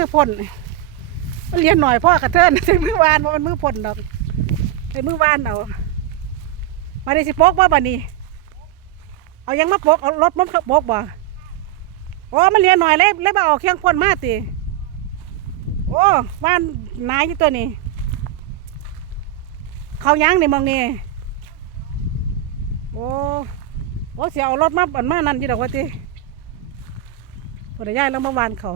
มือพ่นมันเรียนหน่อยพ่อกระเทินใส่มือวานว่ามันมือพ่นดอกใส่มือวานเอามาได้สิปกว่าบัดนี้ เอายังมาปกเอารถมันปกบ่โอ้มันเรียนหน่อยเลยเลยมาเอาเครื่องพ่นมาติโอ้วานนายอยู่ตัวนี้ เขายังนี่มองนี่โอ้โอ้เสียเอารถมาบันมานั่นยี่ดอกว่าติพอได้ย้ายแล้วมื่อวานเขา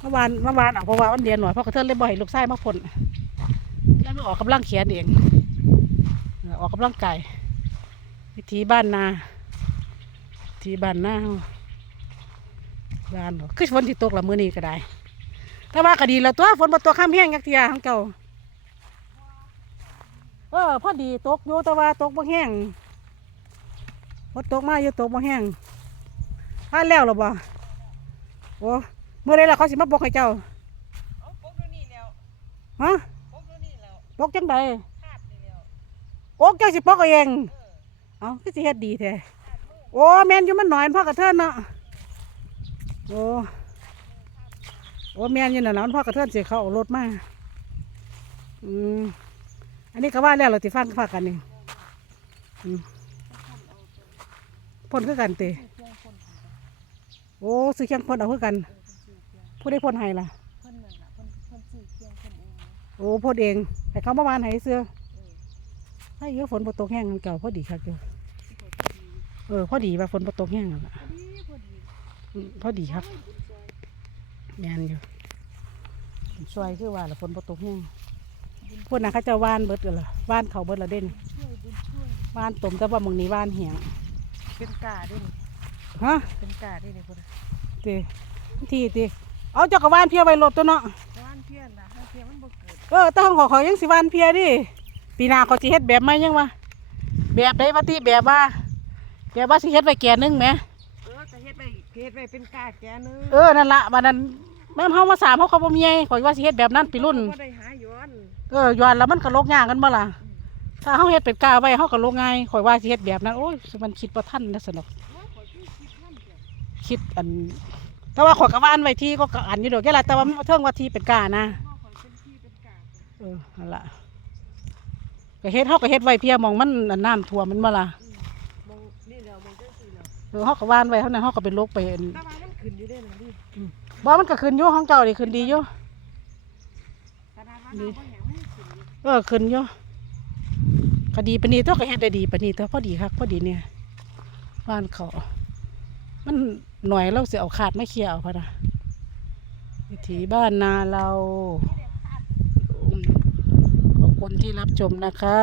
เมื่อวานเมื่อวานอะเพราะว่าวันเรียนหน่อยเพราะกระเทินเลยบ่อยลูกไส้มาพ่นแล้วมันออกกำลังเขียนเองออออกกำลังกายวิธีบ้านนาวิธีบ้านนาบ้านเนาะคือฝนที่ตกละมือนี้ก็ได้ แต่ว่าก็ดีแล้วตัวฝนบ่ตกข้ามแห้งยักเทียของเก่าเออพอดีตกอยู่แต่ว่าตกบ่แห้งฝนตกมาอยู่ตกบ่แห้งพาแล้วหรอบ่โอ้ มื่อไรล่ะเขาสิมาบอกให้เจ้าเอาปกเดี๋ยวนี้แล้วฮะปกเดี๋ยวนี้แล้วปกจังใดคาดเลยแล้วโอกเจ้าสิปกเอาเอง เออเอาคือสิเฮ็ดดีแท้โอ้แม่นอยู่มันหน่อยพ่อกระเทินเนาะโอ้โอ้แม่นอยู่น่ะนะมันพ่อกระเทินสิเขาเอารถมาอืมอันนี้ก็ว่าแล้วเราติฟังฝากกันนี่อืมพ่นคือกันเตโอ้ซื้อเครื่องพ่นเอาคือกัน ผู้ได้พ่นให้ล่ะเพิ่นนั่นล่ะเพิ่นเพิ่นซื้อเครื่องเพิ่นเองนะโอ้พ่นเองให้เขามาวานให้เสื้อให้เยอะฝนบ่ตกแห้งกันเก่าพอดีครับอยู่เออพอดีว่าฝนบ่ตกแห้งนั่นล่ะพอดีพอดีอืมพอดีครับแมนอยู่ซอยคือว่าละฝนบ่ตกแห้งพวกนั้นเขาเจะวานเบิดกันละวานเขาเบิดละเด่นช่วยบุญช่วยวานต้มแต่ว่ามึงนี่วานเหี่ยงเป็นกาด้วยนี่ฮะเป็นกาด้วยนี่พุ่นตีทีตี เอาเจ้ากระวานเพียไว้รถตัวเนาะบ้านเพี้ยนล่ะห้างเพี้ยนมันบ่เกิดเออแต่ห้องขอขอยังสิวานเพียดิปีหน้าเขาสิเฮ็ดแบบใหม่ยังวะแบบใดวะติแบบว่าแบบว่าสิเฮ็ดไว้แก่นึงแหมเออจะเฮ็ดไว้เฮ็ดไว้เป็นกาแกนึงเออนั่นละบัดนั้นแม่นเฮามาสามเฮาก็บ่มีไงข่อยว่าสิเฮ็ดแบบนั้นปีรุ่นบ่ได้หาย้อนเออย้อนแล้วมันก็ลกยากกันบ่ล่ะถ้าเฮาเฮ็ดเป็นกาไว้เฮาก็ลกง่ายข่อยว่าสิเฮ็ดแบบนั้นโอ้ยมันคิดบ่ทันนะสนุกว่าขอยคือคิดท่านจ้ะคิดอัน แต่ว่าขอยก็ว่าอันไว้ที่ก็กอันอยู่ดอกแค่ละแต่ว่ามันบ่เทิงว่าที่เป็นกานะเออนั่นล่ะก็เฮ็ดเฮาก็เฮ็ดไว้เพียหมองมันอันน้ำท่วมมันบ่ล่ะมองนี่แล้วมองจังซี่แล้วเออเฮาก็ว่านไว้เท่านั้นเฮาก็เป็นลกไปอันแต่ว่ามันขึ้นอยู่เด้นั่นดิบ่มันก็ขึ้นอยู่ของเจ้านี่ขึ้นดีอยู่ขนาดว่าเราบ่หยังมันขึ้นอยู่เออขึ้นอยู่ก็ดีปานนี้ตัวก็เฮ็ดได้ดีปานนี้ตัวพอดีคักพอดีเนี่ยบ้านเขามัน หน่อยเราเสียเอาขาดไม่เคี่ยร์เอาพะนะวิถีบ้านนาเราขอบคุณที่รับชมนะคะ